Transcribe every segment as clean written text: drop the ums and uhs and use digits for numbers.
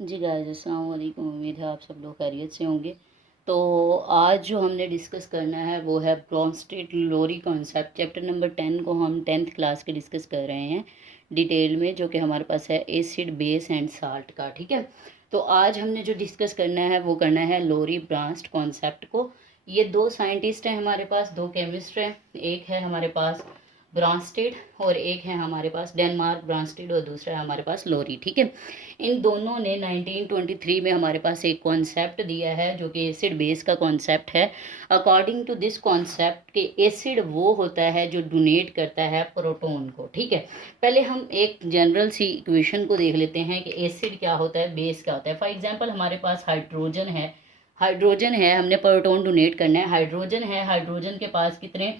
जी guys, अस्सलाम वालेकुम। उम्मीद है आप सब लोग खैरियत से होंगे। तो आज जो हमने डिस्कस करना है वो है ब्रोंस्टेड लोरी कॉन्सेप्ट। चैप्टर नंबर 10 को हम 10th क्लास के डिस्कस कर रहे हैं डिटेल में, जो कि हमारे पास है एसिड बेस एंड साल्ट का। ठीक है, तो आज हमने जो डिस्कस करना है वो करना है लोरी ब्रांस्ट कॉन्सेप्ट को। ये दो साइंटिस्ट हैं हमारे पास, दो केमिस्ट हैं। एक है हमारे पास ब्रांस्टेड और एक है हमारे पास डेनमार्क ब्रांस्टेड और दूसरा है हमारे पास लोरी। ठीक है, इन दोनों ने 1923 में हमारे पास एक कॉन्सेप्ट दिया है जो कि एसिड बेस का कॉन्सेप्ट है। अकॉर्डिंग टू दिस कॉन्सेप्ट कि एसिड वो होता है जो डोनेट करता है प्रोटॉन को। ठीक है, पहले हम एक जनरल सी इक्वेशन को देख लेते हैं कि एसिड क्या होता है, बेस क्या होता है। फॉर एग्जांपल हमारे पास हाइड्रोजन है, हमने प्रोटॉन डोनेट करना है। हाइड्रोजन के पास कितने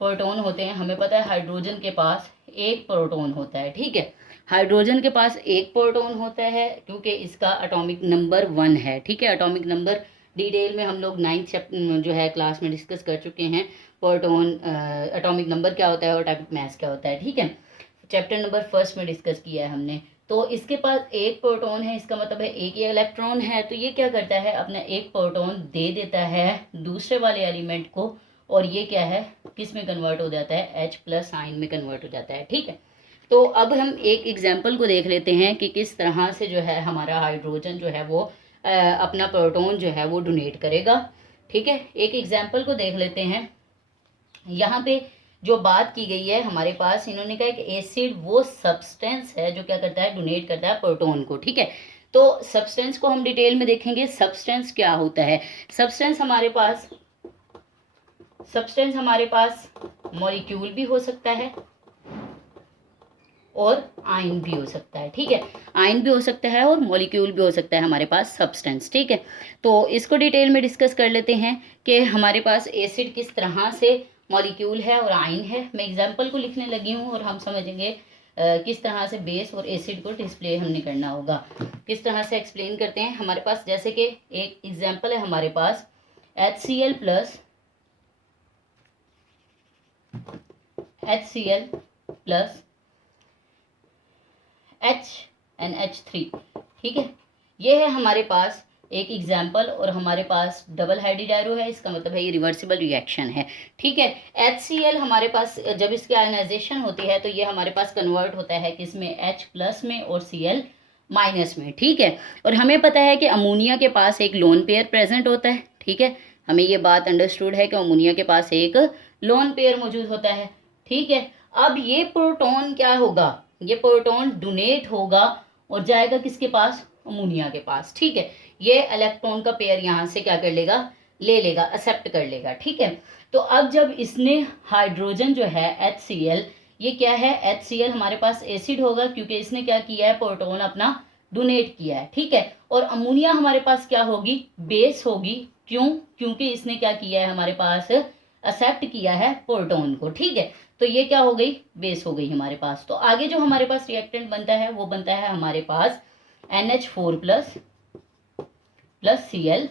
प्रोटॉन होते हैं हमें पता है। हाइड्रोजन के पास एक प्रोटॉन होता है। ठीक है, हाइड्रोजन के पास एक प्रोटॉन होता है क्योंकि इसका एटॉमिक नंबर 1 है। ठीक है, एटॉमिक नंबर डिटेल में हम लोग 9th जो है क्लास में डिस्कस कर चुके हैं। प्रोटॉन एटॉमिक नंबर क्या होता है और एटॉमिक मास क्या होता है। ठीक है, चैप्टर नंबर 1 में डिस्कस किया है हमने। तो इसके पास एक प्रोटॉन है, इसका मतलब है एक ही इलेक्ट्रॉन है। तो ये क्या करता है, अपना एक प्रोटॉन दे देता है दूसरे वाले एलिमेंट को, और ये क्या है, किस में कन्वर्ट हो जाता है, H+ आयन में कन्वर्ट हो जाता है। ठीक है, तो अब हम एक एग्जाम्पल को देख लेते हैं कि किस तरह से जो है हमारा हाइड्रोजन जो है वो अपना प्रोटॉन जो है वो डोनेट करेगा। ठीक है, एक एग्जाम्पल को देख लेते हैं। यहाँ पे जो बात की गई है हमारे पास, इन्होंने कहा कि एसिड वो सब्सटेंस है जो क्या करता है, डोनेट करता है प्रोटॉन को। ठीक है, तो सब्सटेंस को हम डिटेल में देखेंगे। सब्सटेंस क्या होता है, सब्सटेंस हमारे पास मॉलिक्यूल भी हो सकता है और आयन भी हो सकता है। ठीक है, आयन भी हो सकता है और मॉलिक्यूल भी हो सकता है हमारे पास सब्सटेंस। ठीक है, तो इसको डिटेल में डिस्कस कर लेते हैं कि हमारे पास एसिड किस तरह से मॉलिक्यूल है और आयन है। मैं एग्जांपल को लिखने लगी हूँ और हम समझेंगे किस तरह से बेस और एसिड को डिस्प्ले हमने करना होगा। किस तरह से एक्सप्लेन करते हैं। हमारे पास जैसे कि एक एग्जाम्पल है हमारे पास HCl प्लस HNH3। ठीक है, ये है हमारे पास एक एग्जाम्पल, और हमारे पास डबल हाइड्रोडायरो है, इसका मतलब है ये रिवर्सिबल रिएक्शन है। ठीक है, HCl हमारे पास जब इसकी आयनाइजेशन होती है तो ये हमारे पास कन्वर्ट होता है किसमें, H+ में और Cl- में। ठीक है, और हमें पता है कि अमोनिया के पास एक लोन पेयर प्रेजेंट होता है। ठीक है, हमें ये बात अंडरस्टूड है कि अमोनिया के पास एक लोन पेयर मौजूद होता है। ठीक है, अब ये प्रोटॉन क्या होगा, ये प्रोटॉन डोनेट होगा और जाएगा किसके पास, अमोनिया के पास। ठीक है, ये इलेक्ट्रॉन का पेयर यहाँ से क्या कर लेगा, ले लेगा, एक्सेप्ट कर लेगा। ठीक है, तो अब जब इसने हाइड्रोजन जो है HCl, ये क्या है, HCl हमारे पास एसिड होगा क्योंकि इसने क्या किया है, प्रोटॉन अपना डोनेट किया है। ठीक है, और अमोनिया हमारे पास क्या होगी, बेस होगी। क्यों, क्योंकि इसने क्या किया है, हमारे पास एक्सेप्ट किया है प्रोटॉन को। ठीक है, तो ये क्या हो गई, बेस हो गई हमारे पास। तो आगे जो हमारे पास रिएक्टेंट बनता है वो बनता है हमारे पास NH4 प्लस Cl-।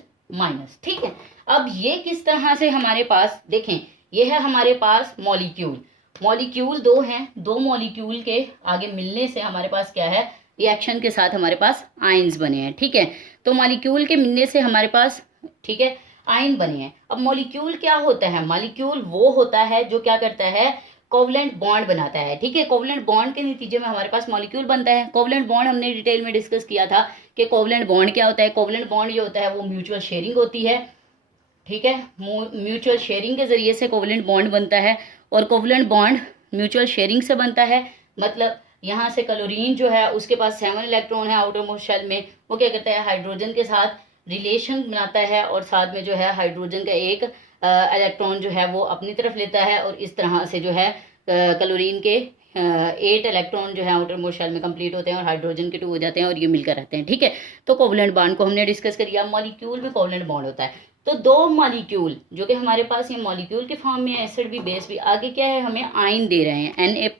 ठीक है, अब ये किस तरह से हमारे पास देखें, ये है हमारे पास मॉलिक्यूल दो हैं, दो मॉलिक्यूल के आगे मिलने से हमारे पास क्या है, रिएक्शन के साथ हमारे पास आयंस बने हैं। ठीक है, तो मॉलिक्यूल के मिलने से हमारे पास, ठीक है, आयन बने हैं। अब मॉलिक्यूल क्या होता है, मॉलिक्यूल वो होता है जो क्या करता है, कोवलेंट बॉन्ड बनाता है। ठीक है, कोवलेंट बॉन्ड के नतीजे में हमारे पास मॉलिक्यूल बनता है। कोवलेंट बॉन्ड हमने डिटेल में डिस्कस किया था कि कोवलेंट बॉन्ड क्या होता है। कोवलेंट बॉन्ड जो होता है वो म्यूचुअल शेयरिंग होती है। ठीक है, म्यूचुअल शेयरिंग के जरिए से कोवलेंट बॉन्ड बनता है, और कोवलेंट बॉन्ड म्यूचुअल शेयरिंग से बनता है। मतलब यहाँ से क्लोरीन जो है उसके पास 7 इलेक्ट्रॉन है आउटर मोस्ट शेल में, वो क्या करता है, हाइड्रोजन के साथ रिलेशन बनाता है और साथ में जो है हाइड्रोजन का एक इलेक्ट्रॉन जो है वो अपनी तरफ लेता है, और इस तरह से जो है क्लोरीन के 8 इलेक्ट्रॉन जो है आउटर मोस्ट शेल में कंप्लीट होते हैं और हाइड्रोजन के 2 हो जाते हैं और ये मिलकर रहते हैं। ठीक है, तो कोवलेंट बॉन्ड को हमने डिस्कस कर लिया। मॉलिक्यूल में कोवलेंट बॉन्ड होता है, तो दो मॉलिक्यूल जो कि हमारे पास ये मॉलिक्यूल के फॉर्म में, एसिड भी बेस भी, आगे क्या है, हमें आयन दे रहे हैं,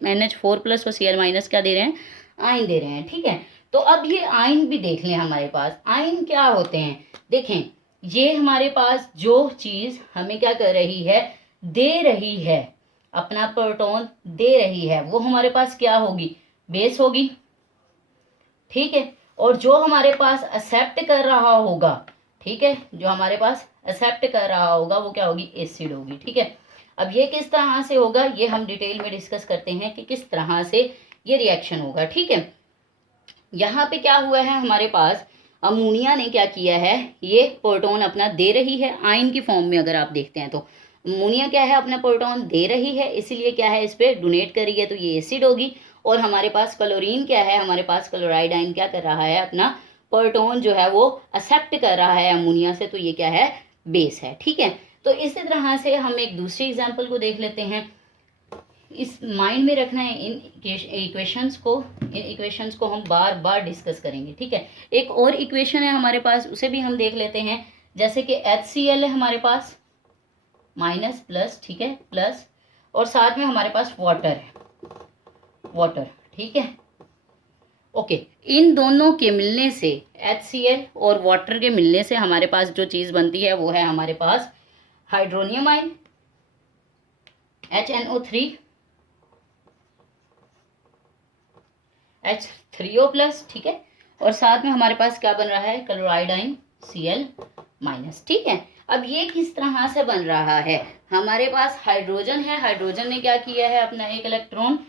NH4+ और Cl- क्या दे रहे हैं, आयन दे रहे हैं। ठीक है, तो अब ये आयन भी देख लें, हमारे पास आयन क्या होते हैं। देखें, ये हमारे पास जो चीज हमें क्या कर रही है, दे रही है, अपना प्रोटॉन दे रही है, वो हमारे पास क्या होगी, बेस होगी। ठीक है, और जो हमारे पास एक्सेप्ट कर रहा होगा, ठीक है, जो हमारे पास एक्सेप्ट कर रहा होगा वो क्या होगी, एसिड होगी। ठीक है, अब ये किस तरह से होगा ये हम डिटेल में डिस्कस करते हैं कि किस तरह से ये रिएक्शन होगा। ठीक है, यहाँ पे क्या हुआ है, हमारे पास अमोनिया ने क्या किया है, ये प्रोटॉन अपना दे रही है आयन की फॉर्म में। अगर आप देखते हैं तो अमोनिया क्या है, अपना प्रोटॉन दे रही है, इसीलिए क्या है, इस पर डोनेट कर रही है, तो ये एसिड होगी। और हमारे पास क्लोरीन क्या है, हमारे पास क्लोराइड आयन क्या कर रहा है, अपना प्रोटॉन जो है वो एक्सेप्ट कर रहा है अमोनिया से, तो ये क्या है, बेस है। ठीक है, तो इसी तरह से हम एक दूसरी एग्जाम्पल को देख लेते हैं। इस माइंड में रखना है, इन इक्वेशंस को हम बार बार डिस्कस करेंगे। ठीक है, एक और इक्वेशन है हमारे पास, उसे भी हम देख लेते हैं। जैसे कि HCl है हमारे पास, माइनस प्लस, ठीक है, प्लस, और साथ में हमारे पास वाटर है, वाटर। ठीक है, ओके, इन दोनों के मिलने से, HCl और वाटर के मिलने से हमारे पास जो चीज़ बनती है वो है हमारे पास हाइड्रोनियम आयन, HNO3, H3O+, ठीक है, और साथ में हमारे पास क्या बन रहा है, क्लोराइड आयन, Cl-। ठीक है, अब ये किस तरह से बन रहा है, हमारे पास हाइड्रोजन है, हाइड्रोजन ने क्या किया है, अपना एक इलेक्ट्रॉन,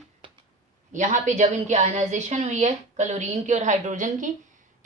यहाँ पे जब इनकी आयनाइजेशन हुई है क्लोरीन की और हाइड्रोजन की,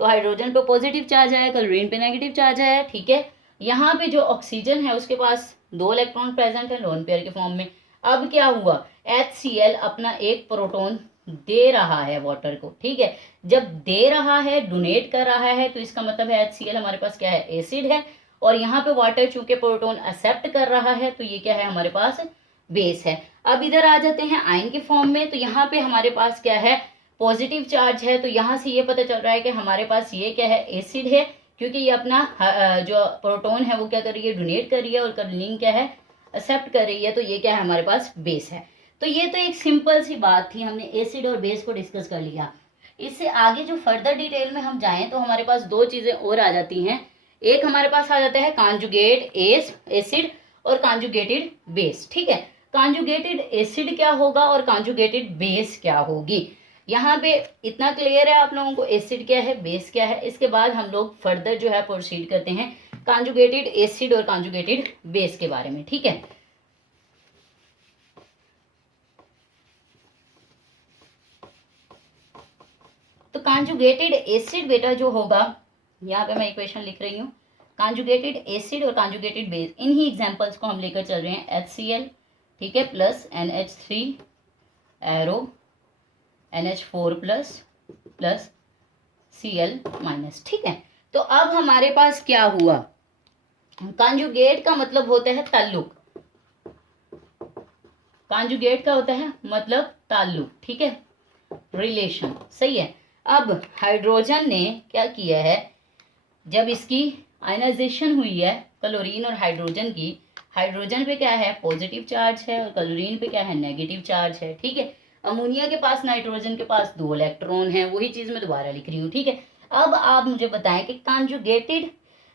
तो हाइड्रोजन पे पॉजिटिव चार्ज आया, क्लोरीन पे नेगेटिव चार्ज आया। ठीक है, यहाँ पे जो ऑक्सीजन है उसके पास 2 इलेक्ट्रॉन प्रेजेंट है लोन पेयर के फॉर्म में। अब क्या हुआ, HCl अपना एक प्रोटॉन दे रहा है वाटर को। ठीक है, जब दे रहा है, डोनेट कर रहा है, तो इसका मतलब है HCl हमारे पास क्या है, एसिड है, और यहाँ पे वाटर चूंकि प्रोटॉन एक्सेप्ट कर रहा है, तो ये क्या है, हमारे पास बेस है। अब इधर आ जाते हैं आयन के फॉर्म में, तो यहाँ पे हमारे पास क्या है, पॉजिटिव चार्ज है, तो यहाँ से ये पता चल रहा है कि हमारे पास ये क्या है, एसिड है, क्योंकि ये अपना जो प्रोटॉन है वो क्या कर रही है, डोनेट कर रही है, और क्लोरीन क्या है, एक्सेप्ट कर रही है, तो ये क्या है, हमारे पास बेस है। तो ये तो एक सिंपल सी बात थी, हमने एसिड और बेस को डिस्कस कर लिया। इससे आगे जो फर्दर डिटेल में हम जाएं तो हमारे पास 2 चीजें और आ जाती हैं। एक हमारे पास आ जाता है कॉन्जुगेट एसिड और कॉन्जुगेटेड बेस। ठीक है, कॉन्जुगेटेड एसिड क्या होगा और कॉन्जुगेटेड बेस क्या होगी, यहाँ पे इतना क्लियर है आप लोगों को, एसिड क्या है, बेस क्या है। इसके बाद हम लोग फर्दर जो है प्रोसीड करते हैं कॉन्जुगेटेड एसिड और कॉन्जुगेटेड बेस के बारे में। ठीक है, तो कॉन्जुगेटेड एसिड बेटा जो होगा, यहाँ पे मैं इक्वेशन लिख रही हूँ, कॉन्जुगेटेड एसिड और कॉन्जुगेटेड बेस, इन्हीं एग्जांपल्स को हम लेकर चल रहे हैं। HCl, ठीक है, plus NH3 arrow, NH4 plus plus Cl minus. ठीक है, तो अब हमारे पास क्या हुआ, कॉन्जुगेट का मतलब होता है ताल्लुक, कॉन्जुगेट का होता है मतलब ताल्लुक, ठीक है, रिलेशन, सही है। अब हाइड्रोजन ने क्या किया है, जब इसकी आयनाइजेशन हुई है क्लोरीन और हाइड्रोजन की, हाइड्रोजन पे क्या है, पॉजिटिव चार्ज है, और क्लोरीन पे क्या है, नेगेटिव चार्ज है। ठीक है, अमोनिया के पास, नाइट्रोजन के पास 2 इलेक्ट्रॉन है, वही चीज मैं दोबारा लिख रही हूँ। ठीक है, अब आप मुझे बताएं कि कॉन्जुगेटेड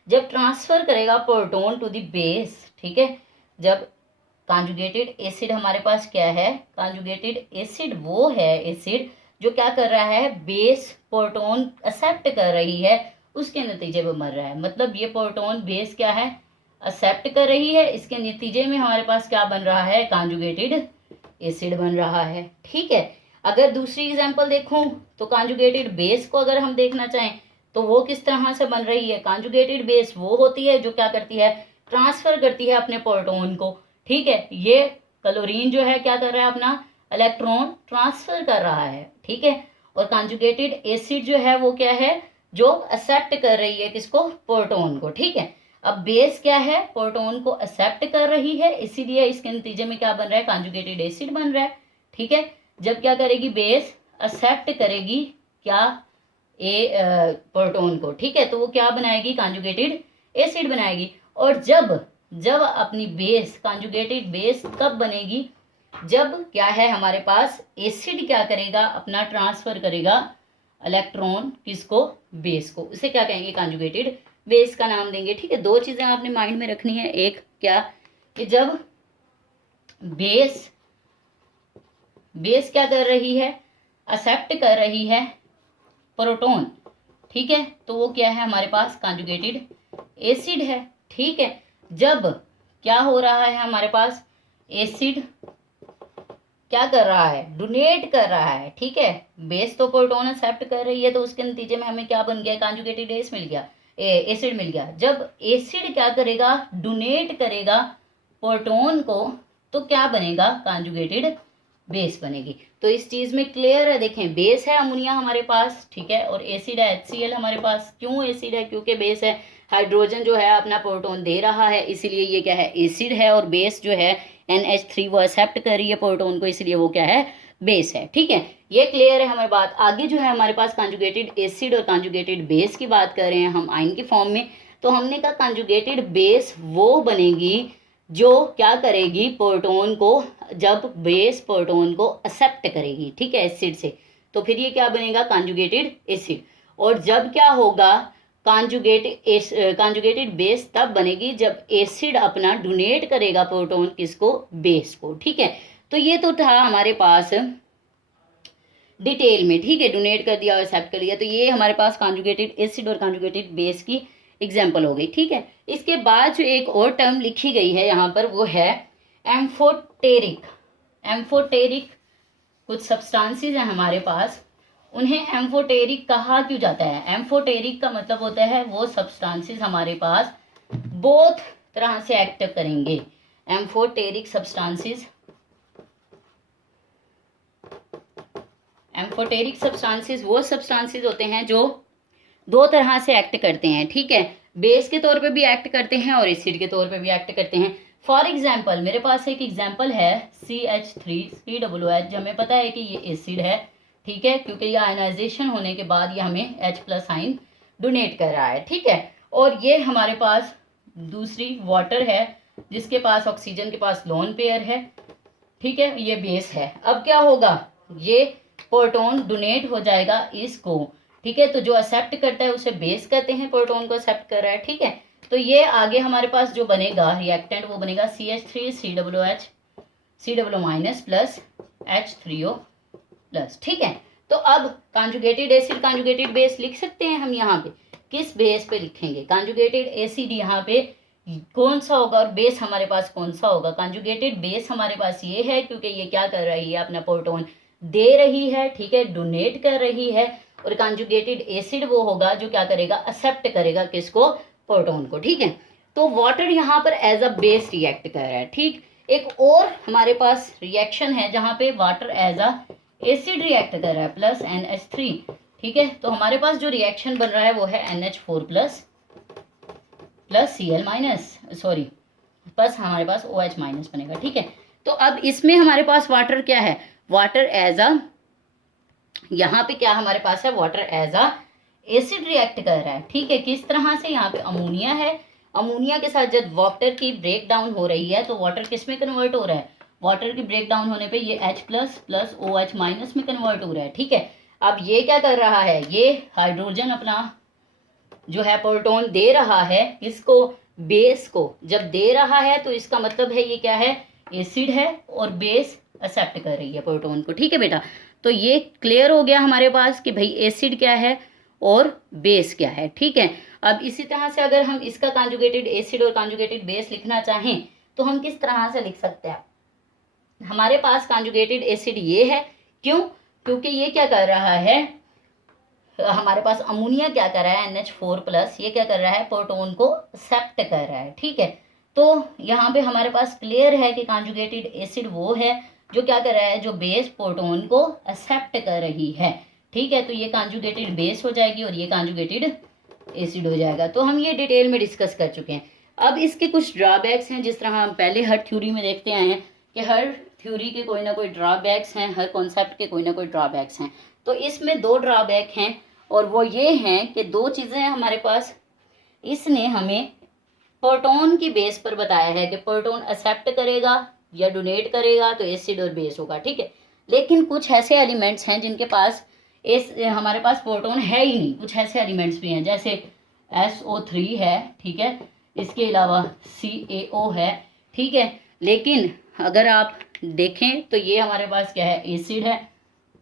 जब ट्रांसफर करेगा प्रोटॉन टू द बेस, ठीक है, जब कॉन्जुगेटेड एसिड हमारे पास क्या है, कॉन्जुगेटेड एसिड वो है एसिड जो क्या कर रहा है, बेस प्रोटॉन एक्सेप्ट कर रही है, उसके नतीजे में मर रहा है। मतलब ये प्रोटॉन बेस क्या है, एक्सेप्ट कर रही है, इसके नतीजे में हमारे पास क्या बन रहा है, कॉन्जुगेटेड एसिड बन रहा है। ठीक है, अगर दूसरी एग्जांपल देखूं तो कॉन्जुगेटेड बेस को अगर हम देखना चाहें तो वो किस तरह से बन रही है, कॉन्जुगेटेड बेस वो होती है जो क्या करती है, ट्रांसफर करती है अपने प्रोटॉन को। ठीक है, ये क्लोरीन जो है क्या कर रहा है, अपना इलेक्ट्रॉन ट्रांसफर कर रहा है। ठीक है, और कॉन्जुगेटेड एसिड जो है वो क्या है, जो एक्सेप्ट कर रही है किसको, प्रोटॉन को। ठीक है, अब बेस क्या है, प्रोटॉन को एक्सेप्ट कर रही है, इसीलिए इसके नतीजे में क्या बन रहा है, कॉन्जुगेटेड एसिड बन रहा है। ठीक है, जब क्या करेगी, बेस एक्सेप्ट करेगी क्या, प्रोटॉन को, ठीक है, तो वो क्या बनाएगी, कॉन्जुगेटेड एसिड बनाएगी। और जब जब अपनी बेस, कॉन्जुगेटेड बेस कब बनेगी, जब क्या है हमारे पास एसिड क्या करेगा, अपना ट्रांसफर करेगा इलेक्ट्रॉन किसको, बेस को, उसे क्या कहेंगे, कॉन्जुगेटेड बेस का नाम देंगे। ठीक है, 2 चीजें आपने माइंड में रखनी है, एक क्या कि जब बेस बेस क्या कर रही है, एक्सेप्ट कर रही है प्रोटॉन, ठीक है, तो वो क्या है हमारे पास कॉन्जुगेटेड एसिड है। ठीक है, जब क्या हो रहा है हमारे पास, एसिड क्या कर रहा है, डोनेट कर रहा है। ठीक है, बेस तो प्रोटॉन एक्सेप्ट कर रही है, तो उसके नतीजे में हमें क्या बन गया, कॉन्जुगेटेड एस मिल गया, एसिड मिल गया। जब एसिड क्या करेगा, डोनेट करेगा प्रोटॉन को, तो क्या बनेगा, कॉन्जुगेटेड बेस बनेगी। तो इस चीज में क्लियर है, देखें बेस है अमोनिया हमारे पास, ठीक है, और एसिड है HCl हमारे पास। क्यों एसिड है, क्योंकि बेस है, हाइड्रोजन जो है अपना प्रोटॉन दे रहा है, इसीलिए ये क्या है, एसिड है, और बेस जो है NH3 वो एक्सेप्ट कर रही है प्रोटॉन को, इसलिए वो क्या है, बेस है। ठीक है, ये क्लियर है हमारी बात। आगे जो है हमारे पास कॉन्जुगेटेड एसिड और कॉन्जुगेटेड बेस की बात कर रहे हैं हम आयन के फॉर्म में। तो हमने कहा कॉन्जुगेटेड बेस वो बनेगी जो क्या करेगी, प्रोटॉन को, जब बेस प्रोटॉन को एक्सेप्ट करेगी, ठीक है, एसिड से, तो फिर ये क्या बनेगा, कॉन्जुगेटेड एसिड। और जब क्या होगा, कॉन्जुगेटेड बेस तब बनेगी जब एसिड अपना डोनेट करेगा प्रोटॉन किसको, बेस को। ठीक है, तो ये तो था हमारे पास डिटेल में। ठीक है, डोनेट कर दिया और एक्सेप्ट कर लिया, तो ये हमारे पास कॉन्जुगेटेड एसिड और कॉन्जुगेटेड बेस की एग्जाम्पल हो गई। ठीक है, इसके बाद जो एक और टर्म लिखी गई है यहाँ पर, वो है एम्फोटेरिक। एम्फोटेरिक कुछ सब्सटेंसेस हैं हमारे पास, उन्हें एम्फोटेरिक कहा क्यों जाता है। एम्फोटेरिक का मतलब होता है वो सब्सटेंसेस हमारे पास बोथ तरह से एक्ट करेंगे। एम्फोटेरिक सब्सटेंसेस, एम्फोटेरिक सब्सटेंसेस वो सब्सटेंसेस होते हैं जो दो तरह से एक्ट करते हैं। ठीक है, बेस के तौर पे भी एक्ट करते हैं और एसिड के तौर पे भी एक्ट करते हैं। फॉर एग्जाम्पल, मेरे पास एक एग्जाम्पल है CH3COOH, हमें पता है कि ये एसिड है। ठीक है, क्योंकि ये आयनाइजेशन होने के बाद ये हमें H+ आयन डोनेट कर रहा है। ठीक है, और ये हमारे पास दूसरी वाटर है जिसके पास ऑक्सीजन के पास लोन पेयर है। ठीक है, ये बेस है। अब क्या होगा, ये प्रोटॉन डोनेट हो जाएगा इसको। ठीक है, तो जो एक्सेप्ट करता है उसे बेस कहते हैं, प्रोटॉन को एक्सेप्ट कर रहा है। ठीक है, तो ये आगे हमारे पास जो बनेगा रिएक्टेंट, वो बनेगा CH3COOH COO- plus H3O plus. ठीक है, तो अब कॉन्जुगेटेड एसिड कॉन्जुगेटेड बेस लिख सकते हैं हम यहाँ पे। किस बेस पे लिखेंगे, कॉन्जुगेटेड एसिड यहाँ पे कौन सा होगा और बेस हमारे पास कौन सा होगा। कॉन्जुगेटेड बेस हमारे पास ये है, क्योंकि ये क्या कर रही है, अपना प्रोटॉन दे रही है। ठीक है, डोनेट कर रही है। और कॉन्जुगेटेड एसिड वो होगा जो क्या करेगा, एक्सेप्ट करेगा किसको, प्रोटॉन को। ठीक है, तो वाटर यहाँ पर एज अ बेस रिएक्ट कर रहा है। ठीक, एक और हमारे पास रिएक्शन है जहाँ पे water as a acid react कर रहा है, प्लस NH3। ठीक है, तो हमारे पास जो रिएक्शन बन रहा है वो है NH4 प्लस Cl सॉरी, बस हमारे पास OH माइनस बनेगा। ठीक है, तो अब इसमें हमारे पास वाटर क्या है, वाटर एज अ, यहाँ पे क्या हमारे पास है, water as a acid react कर रहा है। ठीक है, किस तरह से, यहाँ पे अमोनिया है, अमोनिया के साथ जब वाटर की ब्रेक डाउन हो रही है तो वाटर किस में कन्वर्ट हो रहा है, वाटर की ब्रेक डाउन होने पे ये H+ प्लस OH माइनस में कन्वर्ट हो रहा है। ठीक है, अब ये क्या कर रहा है, ये हाइड्रोजन अपना जो है प्रोटॉन दे रहा है किसको, बेस को। जब दे रहा है तो इसका मतलब है ये क्या है, एसिड है, और बेस एक्सेप्ट कर रही है प्रोटॉन को। ठीक है बेटा, तो ये क्लियर हो गया हमारे पास कि भाई एसिड क्या है और बेस क्या है। ठीक है, अब इसी तरह से अगर हम इसका कॉन्जुगेटेड एसिड और कॉन्जुगेटेड बेस लिखना चाहें तो हम किस तरह से लिख सकते हैं। हमारे पास कॉन्जुगेटेड एसिड ये है, क्यों, क्योंकि ये क्या कर रहा है, हमारे पास अमोनिया क्या कर रहा है, NH4 प्लस, ये क्या कर रहा है, प्रोटॉन को एक्सेप्ट कर रहा है। ठीक है, तो यहाँ पे हमारे पास क्लियर है कि कॉन्जुगेटेड एसिड वो है जो क्या कर रहा है, जो बेस प्रोटॉन को एक्सेप्ट कर रही है। ठीक है, तो ये कॉन्जुगेटेड बेस हो जाएगी और ये कॉन्जुगेटेड एसिड हो जाएगा। तो हम ये डिटेल में डिस्कस कर चुके हैं। अब इसके कुछ ड्रॉबैक्स हैं, जिस तरह हम पहले हर थ्योरी में देखते आए हैं कि हर थ्योरी के कोई ना कोई ड्रॉबैक्स हैं, हर कॉन्सेप्ट के कोई ना कोई ड्रॉबैक्स हैं। तो इसमें दो ड्रॉबैक हैं, और वो ये हैं कि दो चीज़ें हैं हमारे पास। इसने हमें प्रोटॉन की बेस पर बताया है कि प्रोटॉन एक्सेप्ट करेगा या डोनेट करेगा तो एसिड और बेस होगा। ठीक है, लेकिन कुछ ऐसे एलिमेंट्स हैं जिनके पास हमारे पास प्रोटॉन है ही नहीं। कुछ ऐसे एलिमेंट्स भी हैं जैसे SO3 है, ठीक है, इसके अलावा CaO है। ठीक है, लेकिन अगर आप देखें तो ये हमारे पास क्या है, एसिड है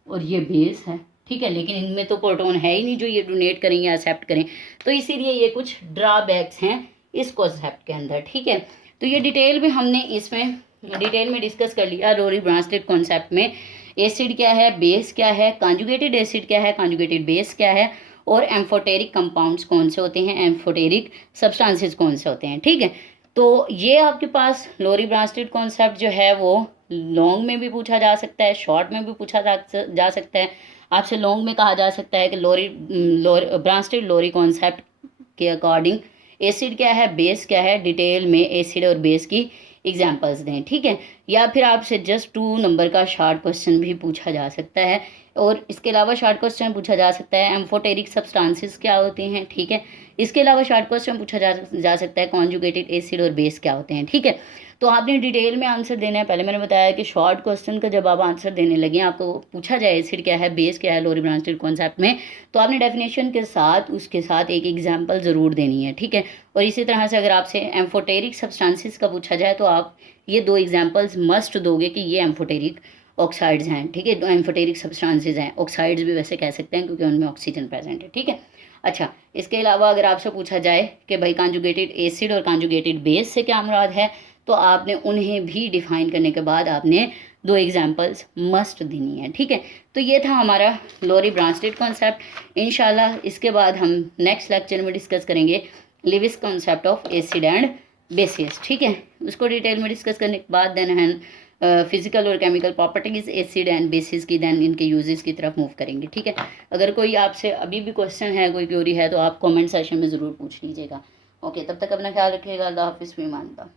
और ये बेस है। ठीक है, लेकिन इनमें तो प्रोटॉन है ही नहीं जो ये डोनेट करें या एक्सेप्ट करें, तो इसीलिए ये कुछ ड्रॉबैक्स हैं इस कॉन्सेप्ट के अंदर। ठीक है, तो ये डिटेल में हमने इसमें डिटेल में डिस्कस कर लिया लोरी ब्रांचलेट कॉन्सेप्ट में। एसिड क्या है, बेस क्या है, कॉन्जुगेटेड एसिड क्या है, कॉन्जुगेटेड बेस क्या है, और एम्फोटेरिक कंपाउंड्स कौन से होते हैं, एम्फोटेरिक सब्सटेंसेस कौन से होते हैं। ठीक है, तो ये आपके पास लोरी ब्रांचलेट कॉन्सेप्ट जो है वो लॉन्ग में भी पूछा जा सकता है, शॉर्ट में भी पूछा जा सकता है। आपसे लॉन्ग में कहा जा सकता है कि ब्रांचलेट लोरी कॉन्सेप्ट के अकॉर्डिंग एसिड क्या है, बेस क्या है, डिटेल में एसिड और बेस की एग्जांपल्स दें। ठीक है, या फिर आपसे जस्ट 2 नंबर का शॉर्ट क्वेश्चन भी पूछा जा सकता है, और इसके अलावा शॉर्ट क्वेश्चन पूछा जा सकता है एम्फोटेरिक सब्सटेंसेस क्या होते हैं। ठीक है, इसके अलावा शॉर्ट क्वेश्चन पूछा जा सकता है कॉन्जुगेटेड एसिड और बेस क्या होते हैं। ठीक है, तो आपने डिटेल में आंसर देना है। पहले मैंने बताया कि शॉर्ट क्वेश्चन का जब आप आंसर देने लगे, आपको पूछा जाए एसिड क्या है, बेस क्या है लोरी ब्रांचलेट कॉन्सेप्ट में, तो आपने डेफिनेशन के साथ उसके साथ एक एग्जाम्पल ज़रूर देनी है। ठीक है, और इसी तरह से अगर आपसे एम्फोटेरिक सब्सटेंसेस का पूछा जाए तो आप ये 2 एग्जाम्पल्स मस्ट दोगे कि ये एम्फोटेरिक ऑक्साइड्स हैं। ठीक है, एम्फोटेरिक सब्सटेंसेस हैं, ऑक्साइड्स भी वैसे कह सकते हैं क्योंकि उनमें ऑक्सीजन प्रेजेंट है। ठीक है, अच्छा, इसके अलावा अगर आपसे पूछा जाए कि भाई कॉन्जुगेटेड एसिड और कॉन्जुगेटेड बेस से क्या मुराद है, तो आपने उन्हें भी डिफाइन करने के बाद आपने 2 एग्जाम्पल्स मस्ट देनी है। ठीक है, तो ये था हमारा लोरी ब्रांचलेट कॉन्सेप्ट। इंशाल्लाह इसके बाद हम नेक्स्ट लेक्चर में डिस्कस करेंगे Lewis concept of acid and bases. ठीक है, उसको डिटेल में डिस्कस करने के बाद देन हम फिजिकल और chemical properties acid and bases की, देन इनके यूजेस की तरफ मूव करेंगे। ठीक है, अगर कोई आपसे अभी भी क्वेश्चन है, कोई क्वेरी है, तो आप कमेंट सेशन में ज़रूर पूछ लीजिएगा। ओके, तब तक अपना ख्याल रखिएगा। अल्लाह हाफिज़, फ़ी अमान अल्लाह।